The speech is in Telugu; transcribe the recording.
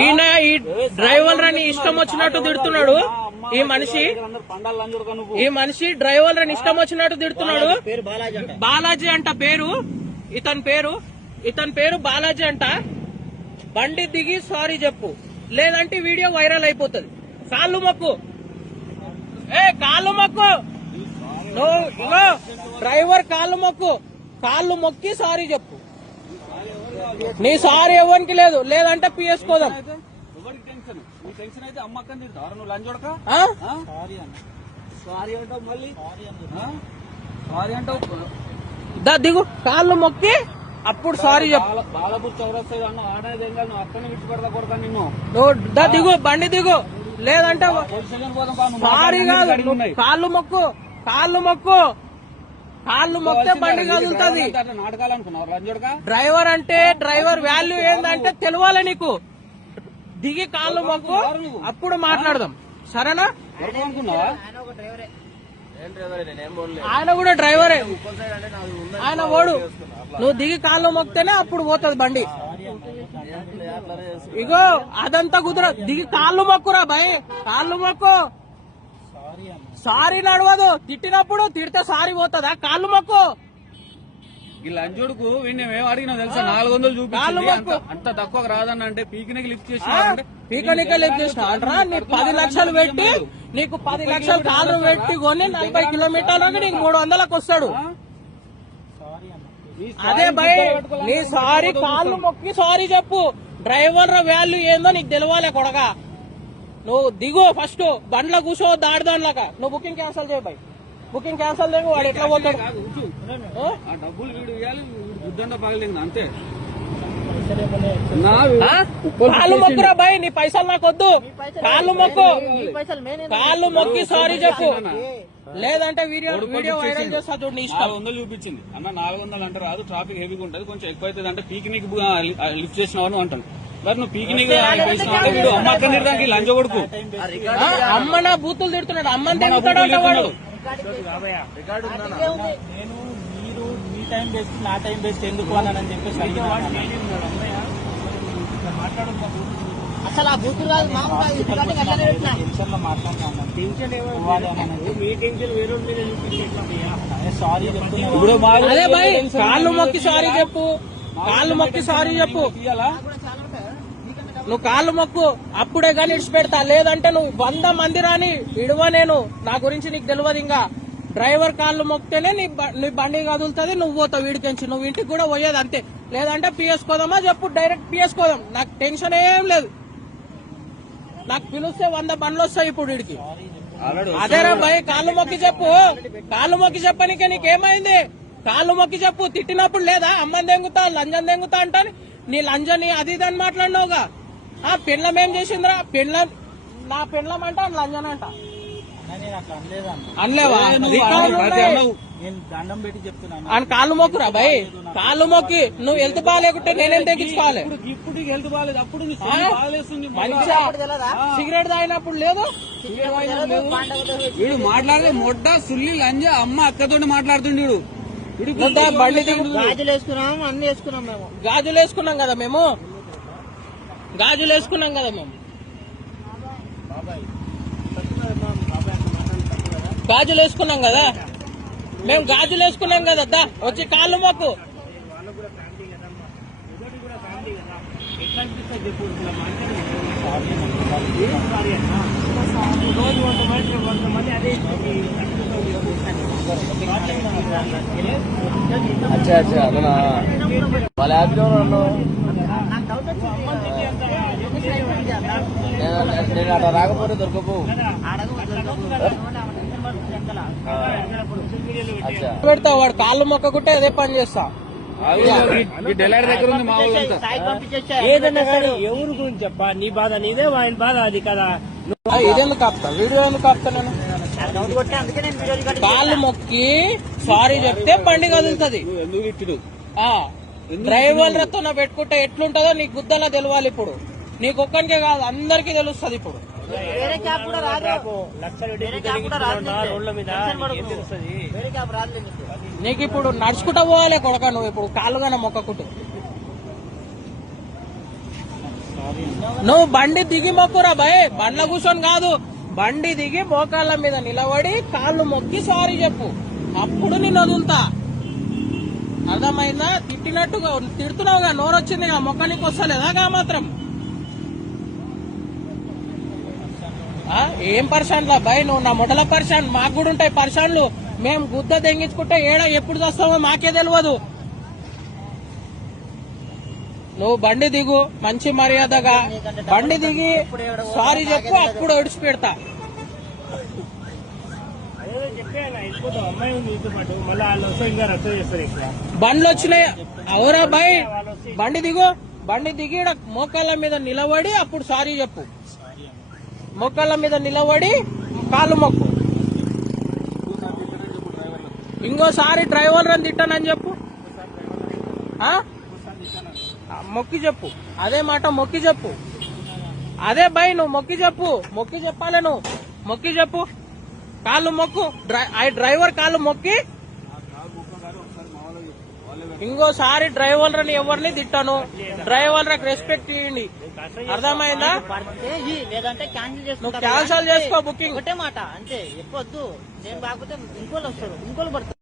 ఈయన ఈ డ్రైవర్ అని ఇష్టం వచ్చినట్టు తిడుతున్నాడు. ఈ మనిషి డ్రైవర్ అని ఇష్టం వచ్చినట్టు తిడుతున్నాడు. బాలాజీ అంట పేరు, ఇతని పేరు బాలాజీ అంట. బండి దిగి సారీ చెప్పు, లేదంటే వీడియో వైరల్ అయిపోతుంది. కాళ్ళు మొక్కు, కాళ్ళు మొక్కు, డ్రైవర్ కాళ్ళు మొక్కి సారీ చెప్పు. నీ సారీ ఎవరికి లేదు, లేదంటే పిఎస్ కోదాం. దిగు, కాళ్ళు మొక్కి అప్పుడు సారీ చెప్పు. దిగు, బండి దిగు, లేదంటే సారీ కాదు. కాళ్ళు మొక్కితే బండి కదులుతుంది. డ్రైవర్ అంటే డ్రైవర్ వాల్యూ ఏందంటే తెలవాలి నీకు. దిగి కాళ్ళు మొక్కు, అప్పుడు మాట్లాడదాం, సరేనా? ఆయన కూడా డ్రైవరే, ఆయన ఓడు. నువ్వు దిగి కాళ్ళు మొక్కితేనే అప్పుడు పోతుంది బండి. ఇగో అదంతా కుదర, దిగి కాళ్ళు మొక్కురా భయ్, కాళ్ళు మొక్కు. సారీ నడవదు, తిట్టినప్పుడు తిడితే సారీ పోతుందా? కాళ్ళు మొక్కు. ఈ లంచోడుకు మేము అడిగినా తెలుసా, 400 చూపించి అంత తక్కువ రాదన్న అంటే పీకనికి లిఫ్ట్ చేసిన నీకు 10 లక్షలు పెట్టి, నీకు 10 లక్షలు కాళ్ళు పెట్టి కొని 40 కిలోమీటర్లకు నీకు 300లకు వస్తాడు. అదే భయ్, నీ సారీ కాళ్ళు మొక్కి సారీ చెప్పు. డ్రైవర్ వాల్యూ ఏందో నీకు తెలవాలి కొడగా. నువ్వు దిగు, ఫస్ట్ బండ్లో కూర్చో, దాడిదానిలాగా. నువ్వు బుకింగ్ క్యాన్సల్ చేయ భయ్, బుకింగ్ క్యాన్సల్ చేయకు. వాడు ఎట్లా పోతాడు? డబ్బులు వీడు ఇవ్వాలి, బుద్ధండా పగలింది అంతే. కాళ్ళు మొక్కురా భయ్, నీ పైసలు నాకు వద్దు. కాళ్ళు మొక్కి సారీ చెప్పు, లేదంటే వీడియో వైరల్ చేస్తా చూడు. నీ ఇష్టం. 400 చూపించింది అన్న, 400 అంటే రాదు, ట్రాఫిక్ హెవీగా ఉంటుంది, కొంచెం ఎక్కువ అవుతుంది అంటే పీకినికి లిఫ్ట్ చేసినావు అంటాను. మరి నువ్వు పీకినికి వీడు అమ్మ అక్కడ తిడతానికి లంచ కొడుకు. అమ్మ నా బూతులు తిడుతున్నాడు, అమ్మని తిరుగుతాడు అంటే వాడు. నేను మీరు మీ టైం బేస్ట్ నా టైం బేస్ట్ ఎందుకు అన్నానని చెప్పేసి అసలు ఆ బూతులు కాదు, అదే భయ్, కాళ్ళు మొక్కి సారీ చెప్పు, కాళ్ళు మొక్కి సారీ చెప్పు. నువ్వు కాళ్ళు మొక్కు, అప్పుడే కానీ ఇడిచి పెడతా. లేదంటే నువ్వు 100 మంది రాని ఇడవ, నేను నా గురించి నీకు తెలియదు. ఇంకా డ్రైవర్ కాళ్ళు మొక్కితేనే నీ బండి కదులుతుంది, నువ్వు పోతావు వీడికించి. నువ్వు ఇంటికి కూడా పోయేది అంతే. లేదంటే పిఎస్ కోదామా చెప్పు, డైరెక్ట్ పిఎస్ కోదాం. నాకు టెన్షన్ ఏం లేదు. నాకు పిలిస్తే 100 బండ్లు వస్తాయి ఇప్పుడు వీడికి. అదేరా భయ్, కాళ్ళు మొక్కి చెప్పు, కాళ్ళు మొక్కి చెప్పనికే నీకేమైంది? కాళ్ళు మొక్కి చెప్పు. తిట్టినప్పుడు లేదా అమ్మని దెంగుతా, లంజం దెంగుతా అంటాను. నీ లంజని అది ఇది అని మాట్లాడినావుగా. ఆ పెండ్లం ఏం చేసిందిరా? నా పెండ్లం అంటే లంజన్ అంట. అనలేవా? దండం పెట్టి చెప్తున్నాను. ఆయన కాళ్ళు మొక్కురా భయ్, కాళ్ళు మొక్కి. నువ్వు హెల్త్ బాగాలేకుంటే నేనేం తెగించుకోవాలి? ఇప్పుడు హెల్త్ బాగాలేదు, అప్పుడు మంచిగా సిగరెట్ తాగినప్పుడు లేదు. వీడు మాట్లాడే మొడ్డ సుల్లి లంజ అమ్మ అక్కతోటి మాట్లాడుతుండే. బండి గాజులు వేసుకున్నాం, అన్ని వేసుకున్నాం. మేము గాజులు వేసుకున్నాం కదా, మేము గాజులు వేసుకున్నాం కదా, మేము గాజులు వేసుకున్నాం కదా, మేము గాజులు వేసుకున్నాం కదా. దా వచ్చి కాళ్ళు మొక్కు. अच्छा अच्छा వాళ్ళ యాప్లో నేను అట్లా రాకపోతే దొరకపు పెడతా. వాడు కాళ్ళు మొక్కకుంటే అదే పని చేస్తా. డెలర్ దగ్గర ఉంది మా ఏదన్నా కానీ ఎవరి గురించి చెప్ప, నీ బాధ నీదే, ఆయన బాధ అది కదా. ఇదెందుకు ఆపుతా, వీడియో ఎందుకు ఆపుతా నేను? కాళ్ళు మొక్కి సారీ చెప్తే బండి కదులుతుంది. డ్రైవర్లతో పెట్టుకుంటే ఎట్లుంటుందో నీకు గుద్దలా తెలవాలి. ఇప్పుడు నీకు ఒక్కనికే కాదు, అందరికీ తెలుస్తుంది. ఇప్పుడు నీకు ఇప్పుడు నడుచుకుంటా పోవాలి కొడక. నువ్వు ఇప్పుడు కాళ్ళుగానే మొక్కకుంటూ నువ్వు బండి దిగి మొక్కురా భయ్, బండ్ల కూర్చొని కాదు, బండి దిగి మోకాళ్ళ మీద నిలబడి కాళ్ళు మొక్కి సారీ చెప్పు, అప్పుడు నేను వదులుతా. అర్థమైందా? తిట్టినట్టుగా తిడుతున్నావుగా, నోరొచ్చింది మొక్కనికి వస్తలేదాగా మాత్రం. ఏం పర్షాన్లా భయ్, నువ్వు నా మొదల పర్షాన్, మాకు కూడా ఉంటాయి పర్షాన్లు. మేము గుద్ద దెంగించుకుంటే ఏడా ఎప్పుడు చేస్తామో మాకే తెలియదు. నువ్వు బండి దిగు మంచి మర్యాదగా, బండి దిగి సారీ చెప్పు, అప్పుడు ఒడిచి పెడతా. అదే చెప్పాను, వెళ్ళిపోతాం. అమ్మాయి ఉంది మీతో పాటు, మళ్ళీ వాళ్ళు వస్తే ఇంకా రద్దు చేస్తారు ఇక్కడ. బండ్లు వచ్చినాయి అవురా భయ్, బండి దిగు, బండి దిగి ఈడ మోకాళ్ళ మీద నిలబడి అప్పుడు సారీ చెప్పు, మోకాళ్ళ మీద నిలబడి కాళ్ళు మొక్కు. ఇంకోసారి డ్రైవర్ అని తిట్టానని చెప్పు, మొక్కి చెప్పు, అదే మాట మొక్కి చెప్పు. అదే భయ్, నువ్వు మొక్కి చెప్పు, మొక్కి చెప్పాలి, నువ్వు మొక్కి చెప్పు, కాళ్ళు మొక్కు, డ్రైవర్ కాళ్ళు మొక్కి. ఇంకోసారి డ్రైవర్ అని ఎవరిని తిట్టాను, డ్రైవర్ రెస్పెక్ట్ ఇవ్వండి. అర్థమైందా? లేదంటే క్యాన్సిల్ నువ్వు క్యాన్సల్ చేసుకో బుకింగ్. ఒకటే మాట అంతే, చెప్పొద్దు. నేను కాకపోతే ఇంకోళ్ళు వస్తారు, ఇంకోళ్ళు పడతారు.